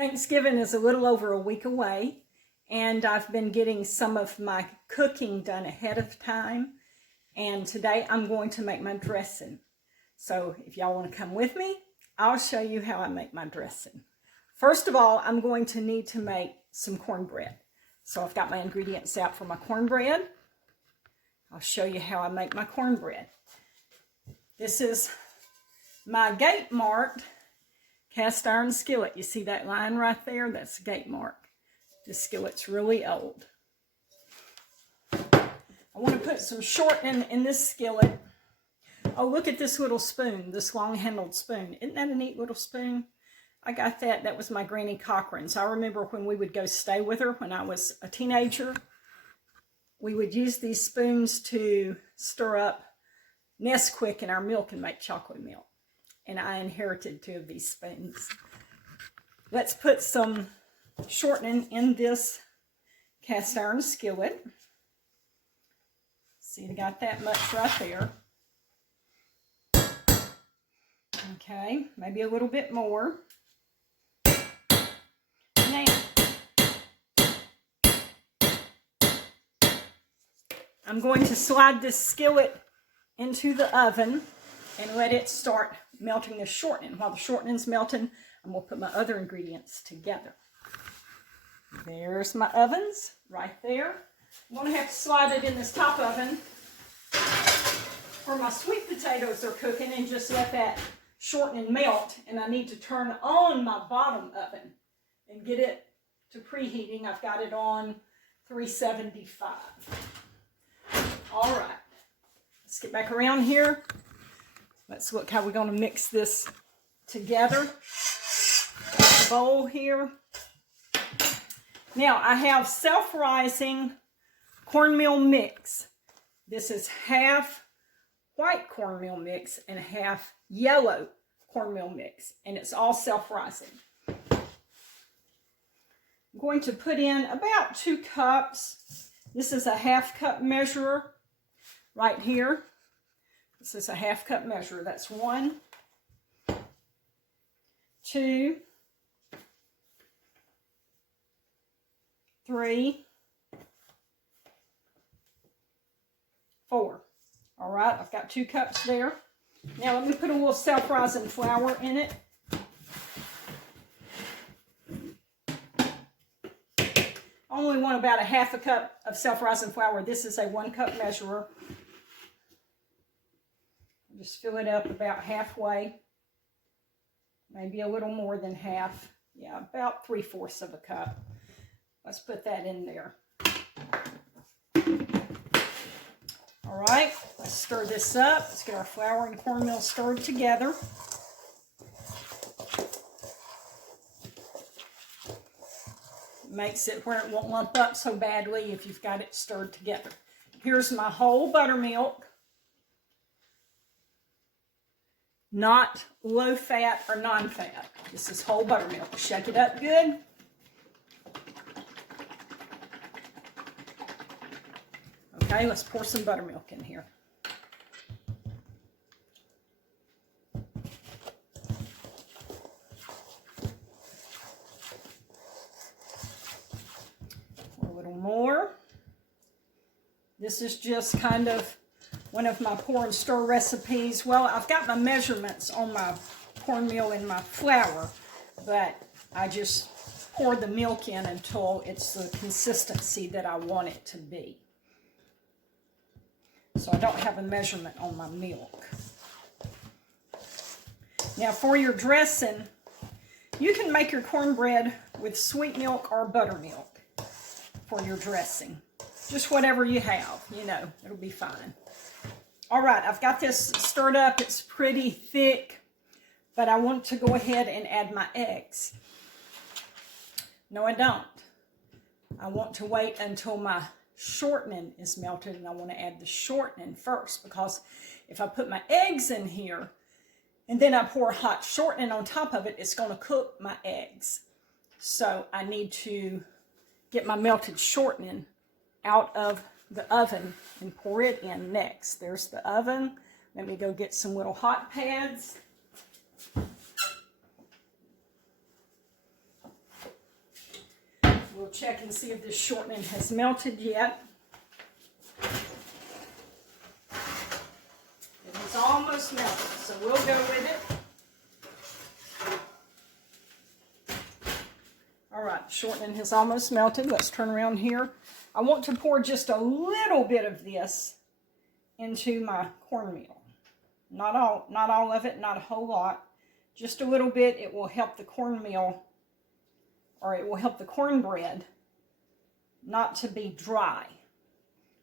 Thanksgiving is a little over a week away, and I've been getting some of my cooking done ahead of time. And today I'm going to make my dressing. So if y'all want to come with me, I'll show you how I make my dressing. First of all, I'm going to need to make some cornbread. So I've got my ingredients out for my cornbread. I'll show you how I make my cornbread. This is my gate marked cast iron skillet. You see that line right there? That's the gate mark. This skillet's really old. I want to put some shortening in this skillet. Oh, look at this little spoon, this long-handled spoon. Isn't that a neat little spoon? I got that. That was my Granny Cochran's. I remember when we would go stay with her when I was a teenager. We would use these spoons to stir up Nesquik in our milk and make chocolate milk. And I inherited 2 of these spoons. Let's put some shortening in this cast iron skillet. See, I got that much right there. Okay, maybe a little bit more. Now, I'm going to slide this skillet into the oven and let it start melting the shortening. While the shortening's melting, I'm going to put my other ingredients together. There's my ovens right there. I'm going to have to slide it in this top oven where my sweet potatoes are cooking and just let that shortening melt. And I need to turn on my bottom oven and get it to preheating. I've got it on 375. All right, let's get back around here. Let's look how we're going to mix this together. Got a bowl here. Now, I have self-rising cornmeal mix. This is half white cornmeal mix and half yellow cornmeal mix, and it's all self-rising. I'm going to put in about 2 cups. This is a half cup measurer right here. This is a half cup measure. That's 1, 2, 3, 4. All right, I've got 2 cups there. Now let me put a little self-rising flour in it. I only want about a half a cup of self-rising flour. This is a 1 cup measurer. Just fill it up about halfway, maybe a little more than half. Yeah, about 3/4 of a cup. Let's put that in there. All right, let's stir this up. Let's get our flour and cornmeal stirred together. Makes it where it won't lump up so badly if you've got it stirred together. Here's my whole buttermilk. Not low fat or non-fat. This is whole buttermilk. Shake it up good. Okay, let's pour some buttermilk in here. Pour a little more. This is just kind of one of my pour and stir recipes. Well, I've got my measurements on my cornmeal and my flour, but I just pour the milk in until it's the consistency that I want it to be. So I don't have a measurement on my milk. Now for your dressing, you can make your cornbread with sweet milk or buttermilk for your dressing. Just whatever you have, you know, it'll be fine. All right, I've got this stirred up. It's pretty thick, but I want to go ahead and add my eggs. No, I don't. I want to wait until my shortening is melted, and I want to add the shortening first, because if I put my eggs in here and then I pour hot shortening on top of it, it's going to cook my eggs. So I need to get my melted shortening out of the oven and pour it in next. There's the oven. Let me go get some little hot pads. We'll check and see if this shortening has melted yet. It's almost melted, so we'll go with it. All right, shortening has almost melted. Let's turn around here. I want to pour just a little bit of this into my cornmeal. Not all of it, not a whole lot. Just a little bit. It will help the cornmeal, or it will help the cornbread not to be dry,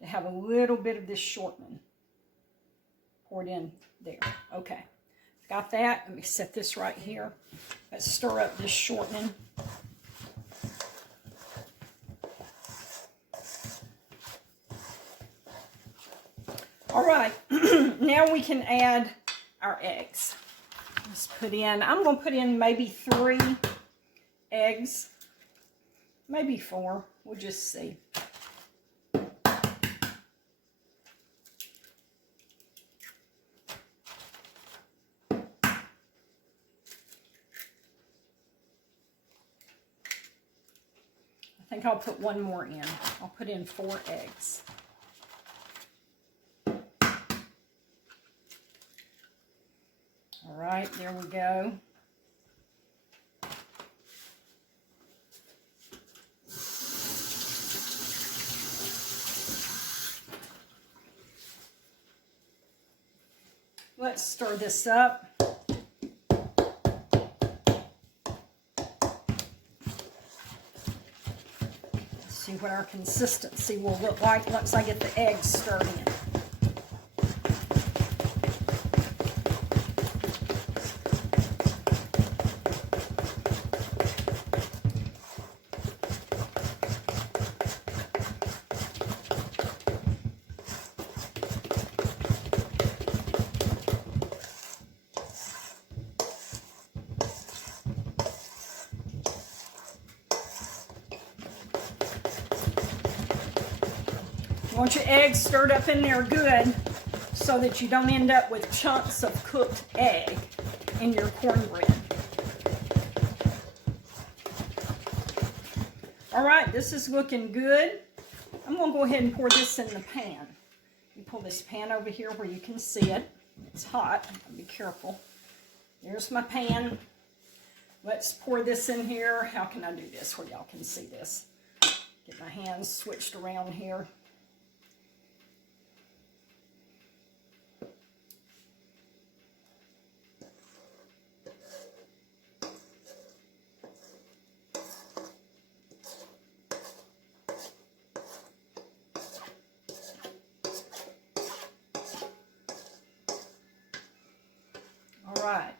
to have a little bit of this shortening poured in there. Okay, got that. Let me set this right here. Let's stir up this shortening. All right, now we can add our eggs. Let's put in, I'm going to put in maybe 3 eggs, maybe 4. We'll just see. I think I'll put 1 more in. I'll put in 4 eggs. All right, there we go. Let's stir this up. Let's see what our consistency will look like once I get the eggs stirred in. You want your eggs stirred up in there good so that you don't end up with chunks of cooked egg in your cornbread. All right, this is looking good. I'm going to go ahead and pour this in the pan. You pull this pan over here where you can see it. It's hot. Be careful. There's my pan. Let's pour this in here. How can I do this where y'all can see this? Get my hands switched around here. All right,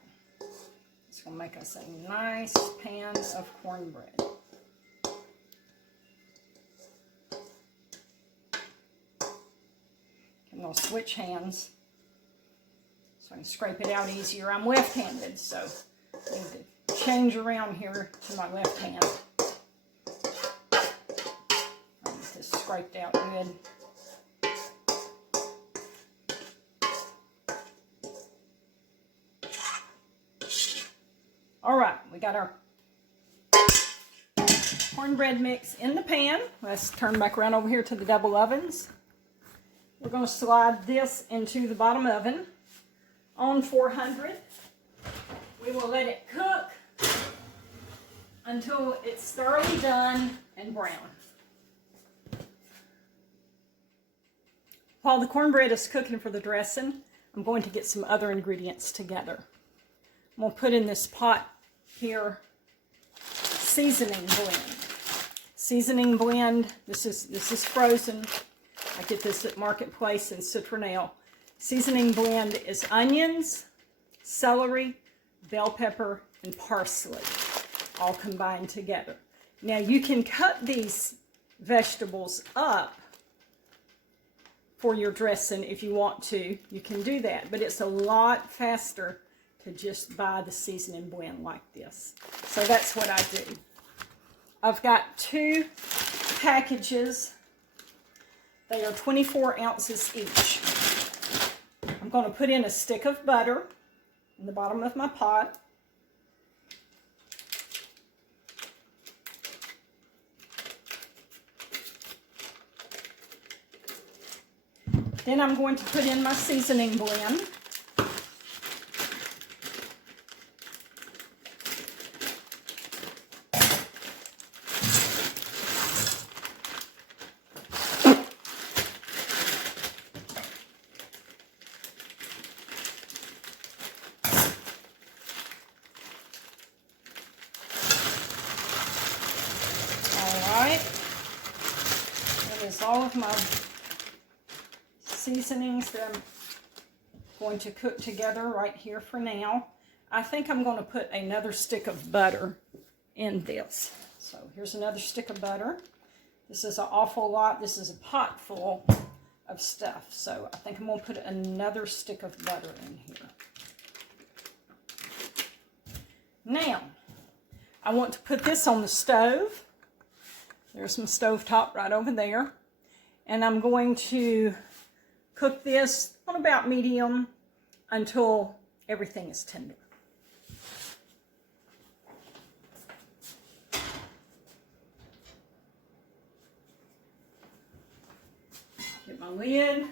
it's going to make us a nice pan of cornbread. I'm going to switch hands so I can scrape it out easier. I'm left-handed, so I need to change around here to my left hand. I get this scraped out good. All right, we got our cornbread mix in the pan. Let's turn back around over here to the double ovens. We're going to slide this into the bottom oven on 400. We will let it cook until it's thoroughly done and brown. While the cornbread is cooking for the dressing, I'm going to get some other ingredients together. I'm going to put in this pot here seasoning blend. Seasoning blend, this is frozen. I get this at Marketplace and Citronelle. Seasoning blend is onions, celery, bell pepper, and parsley, all combined together. Now you can cut these vegetables up for your dressing if you want to. You can do that, but it's a lot faster to just buy the seasoning blend like this. So that's what I do. I've got 2 packages. They are 24 ounces each. I'm going to put in a stick of butter in the bottom of my pot. Then I'm going to put in my seasoning blend. That is all of my seasonings that I'm going to cook together right here for now. I think I'm going to put another stick of butter in this. So here's another stick of butter. This is an awful lot. This is a pot full of stuff. So I think I'm going to put another stick of butter in here. Now, I want to put this on the stove. There's my stove top right over there. And I'm going to cook this on about medium until everything is tender. Get my lid,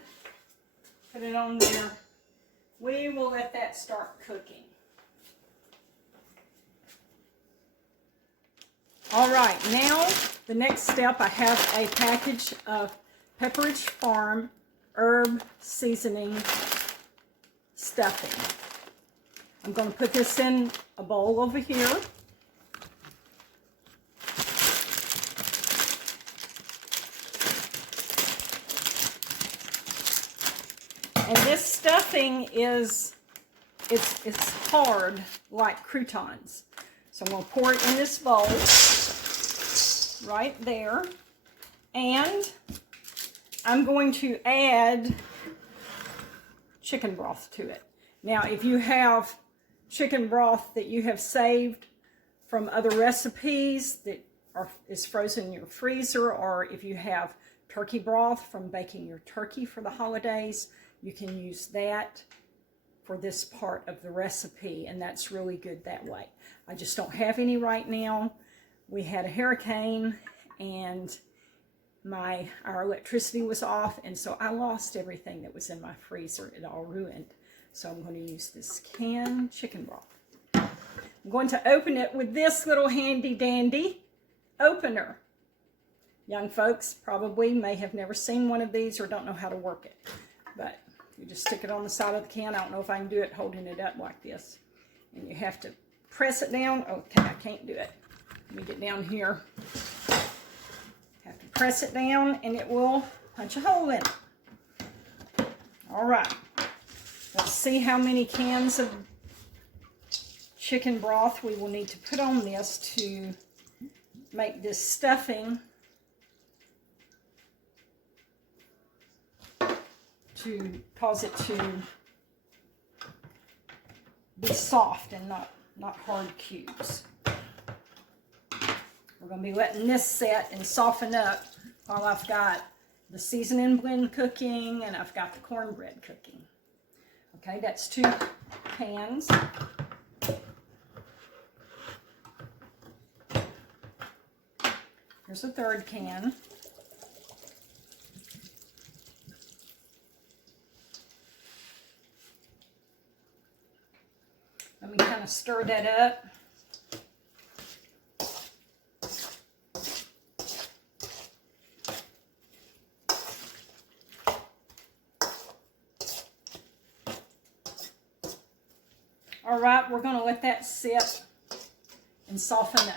put it on there. We will let that start cooking. All right, now the next step, I have a package of Pepperidge Farm herb seasoning stuffing. I'm going to put this in a bowl over here. And this stuffing is, it's hard like croutons. So I'm going to pour it in this bowl right there. And I'm going to add chicken broth to it. Now, if you have chicken broth that you have saved from other recipes that is frozen in your freezer, or if you have turkey broth from baking your turkey for the holidays, you can use that for this part of the recipe, and that's really good that way. I just don't have any right now. We had a hurricane and our electricity was off, and so I lost everything that was in my freezer. It all ruined. So I'm going to use this canned chicken broth. I'm going to open it with this little handy dandy opener. Young folks probably may have never seen one of these or don't know how to work it. But you just stick it on the side of the can. I don't know if I can do it holding it up like this. And you have to press it down. Okay, I can't do it. Let me get down here. Have to press it down and it will punch a hole in it. All right. Let's see how many cans of chicken broth we will need to put on this to make this stuffing to cause it to be soft and not hard cubes. We're going to be letting this set and soften up while I've got the seasoning blend cooking and I've got the cornbread cooking. Okay, that's 2 pans. Here's a 3rd can. Let me kind of stir that up. All right, we're going to let that sit and soften up.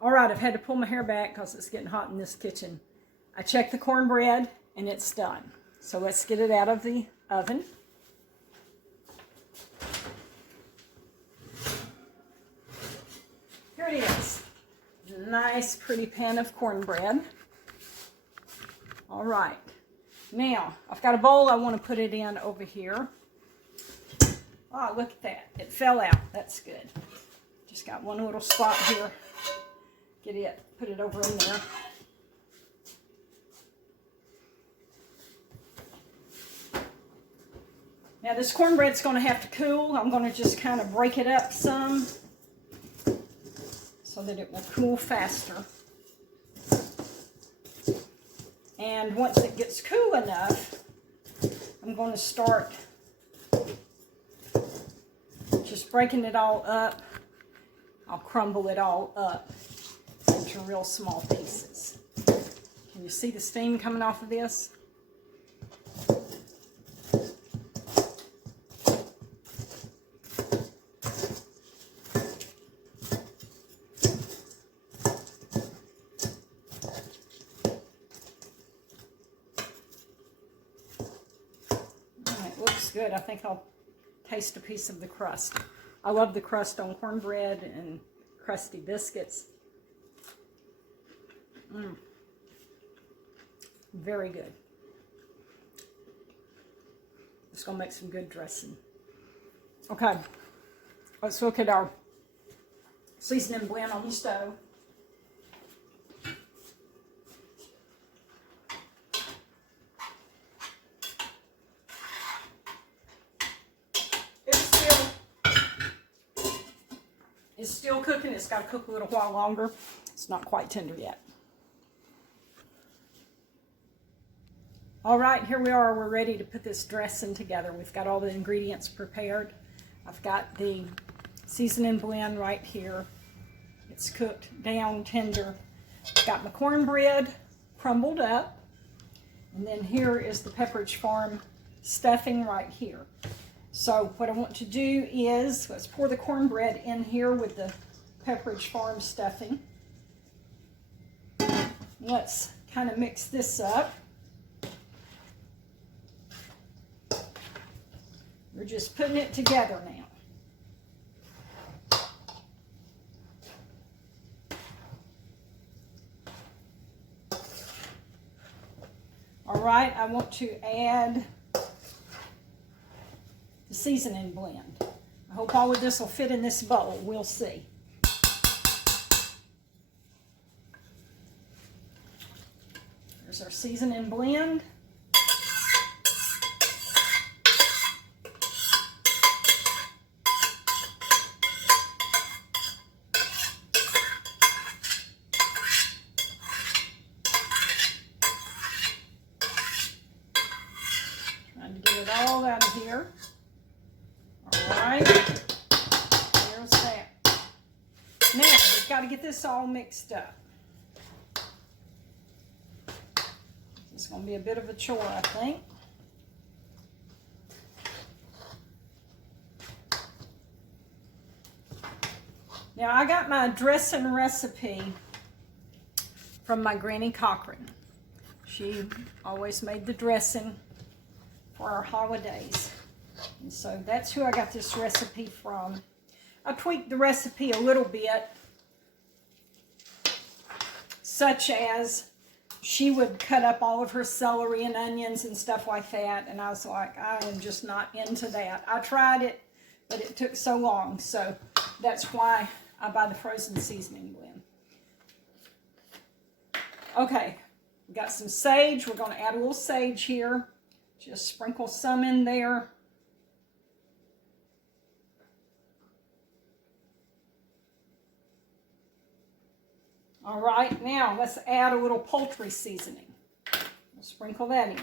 All right, I've had to pull my hair back because it's getting hot in this kitchen. I checked the cornbread and it's done. So let's get it out of the oven. Here it is. Nice, pretty pan of cornbread. All right. Now, I've got a bowl I want to put it in over here. Oh, look at that. It fell out. That's good. Just got one little spot here. Get it, put it over in there. Now this cornbread's going to have to cool. I'm going to just kind of break it up some so that it will cool faster. And once it gets cool enough, I'm going to start just breaking it all up. I'll crumble it all up into real small pieces. Can you see the steam coming off of this? Looks good. I think I'll taste a piece of the crust. I love the crust on cornbread and crusty biscuits. Very good. It's going to make some good dressing. Okay, let's look at our seasoning blend on the stove. It's still cooking. It's got to cook a little while longer. It's not quite tender yet. All right, here we are. We're ready to put this dressing together. We've got all the ingredients prepared. I've got the seasoning blend right here. It's cooked down tender. I've got my cornbread crumbled up. And then here is the Pepperidge Farm stuffing right here. So what I want to do is, let's pour the cornbread in here with the Pepperidge Farm stuffing. Let's kind of mix this up. We're just putting it together now. All right, I want to add the seasoning blend. I hope all of this will fit in this bowl. We'll see. There's our seasoning blend. Trying to get it all out of here. Alright, there's that. Now, we've got to get this all mixed up. It's going to be a bit of a chore, I think. Now, I got my dressing recipe from my Granny Cochran. She always made the dressing for our holidays. And so that's who I got this recipe from. I tweaked the recipe a little bit, such as she would cut up all of her celery and onions and stuff like that, and I was like, I am just not into that. I tried it, but it took so long, so that's why I buy the frozen seasoning blend. Okay, we got some sage. We're going to add a little sage here. Just sprinkle some in there. All right, now let's add a little poultry seasoning. We'll sprinkle that in.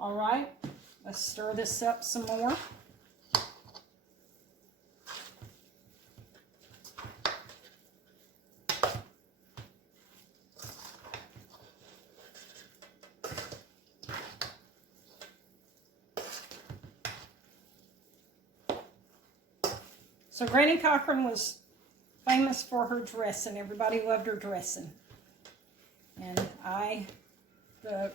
All right, let's stir this up some more. So Granny Cochran was famous for her dressing. Everybody loved her dressing. And the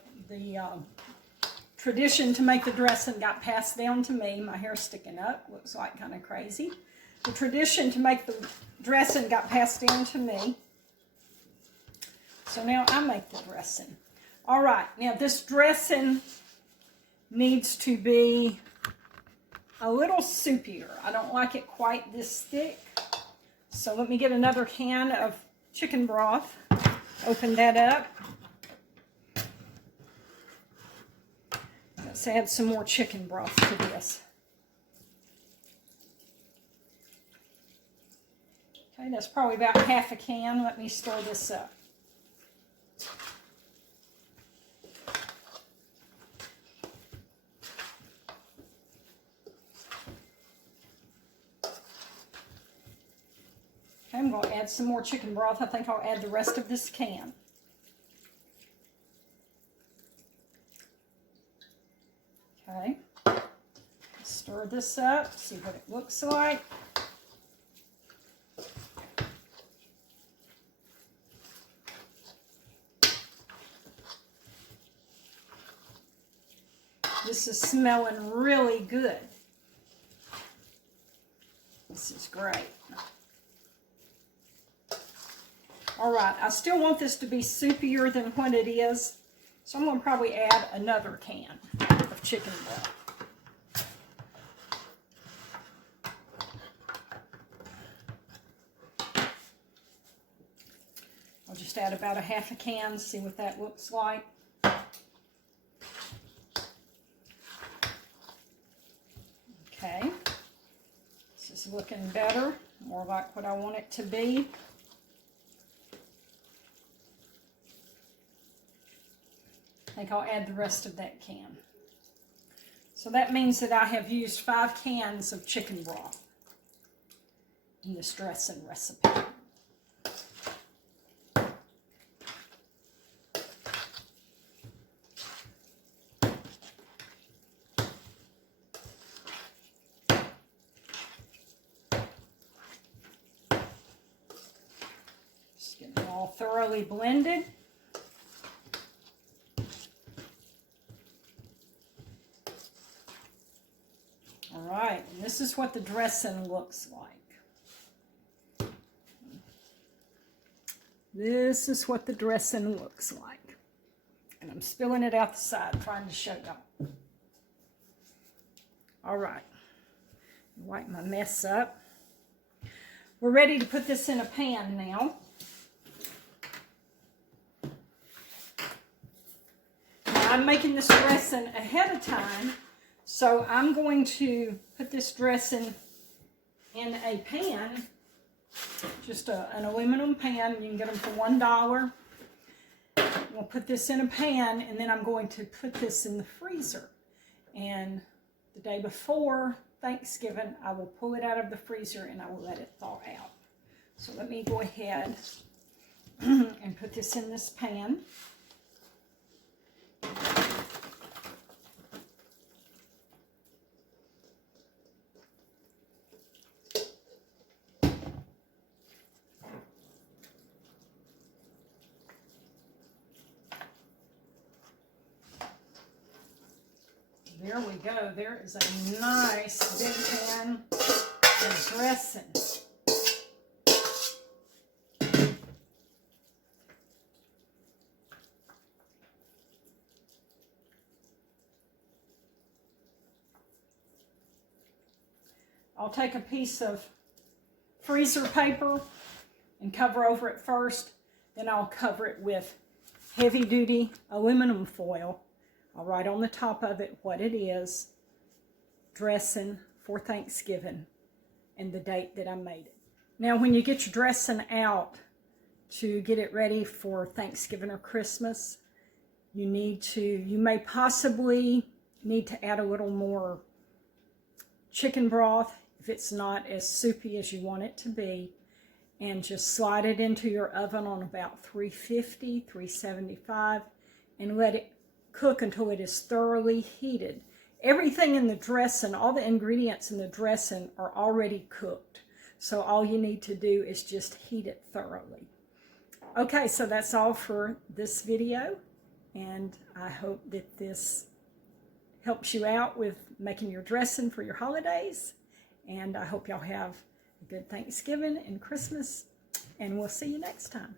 tradition to make the dressing got passed down to me. My hair's sticking up, looks like kind of crazy. The tradition to make the dressing got passed down to me. So now I make the dressing. All right, now this dressing needs to be a little soupier. I don't like it quite this thick. So let me get another can of chicken broth. Open that up. Let's add some more chicken broth to this. Okay, that's probably about half a can. Let me stir this up. Okay, I'm going to add some more chicken broth. I think I'll add the rest of this can. Okay, stir this up, see what it looks like. This is smelling really good. This is great. All right, I still want this to be soupier than what it is, so I'm going to probably add another can of chicken broth. I'll just add about a half a can, see what that looks like. Okay, this is looking better, more like what I want it to be. I think I'll add the rest of that can. So that means that I have used 5 cans of chicken broth in this dressing recipe. Just get it all thoroughly blended. Alright, and this is what the dressing looks like. This is what the dressing looks like. And I'm spilling it out the side, trying to show y'all. Alright, wipe my mess up. We're ready to put this in a pan now. I'm making this dressing ahead of time. So I'm going to put this dressing in a pan, just an aluminum pan. You can get them for $1. We'll put this in a pan, and then I'm going to put this in the freezer. And the day before Thanksgiving, I will pull it out of the freezer and I will let it thaw out. So let me go ahead and put this in this pan. There we go. There is a nice big pan of dressing. I'll take a piece of freezer paper and cover over it first. Then I'll cover it with heavy-duty aluminum foil. I'll write on the top of it what it is, dressing for Thanksgiving, and the date that I made it. Now, when you get your dressing out to get it ready for Thanksgiving or Christmas, you may possibly need to add a little more chicken broth if it's not as soupy as you want it to be, and just slide it into your oven on about 350, 375, and let it cook until it is thoroughly heated. Everything in the dressing, all the ingredients in the dressing are already cooked. So all you need to do is just heat it thoroughly. Okay, so that's all for this video. And I hope that this helps you out with making your dressing for your holidays. And I hope y'all have a good Thanksgiving and Christmas. And we'll see you next time.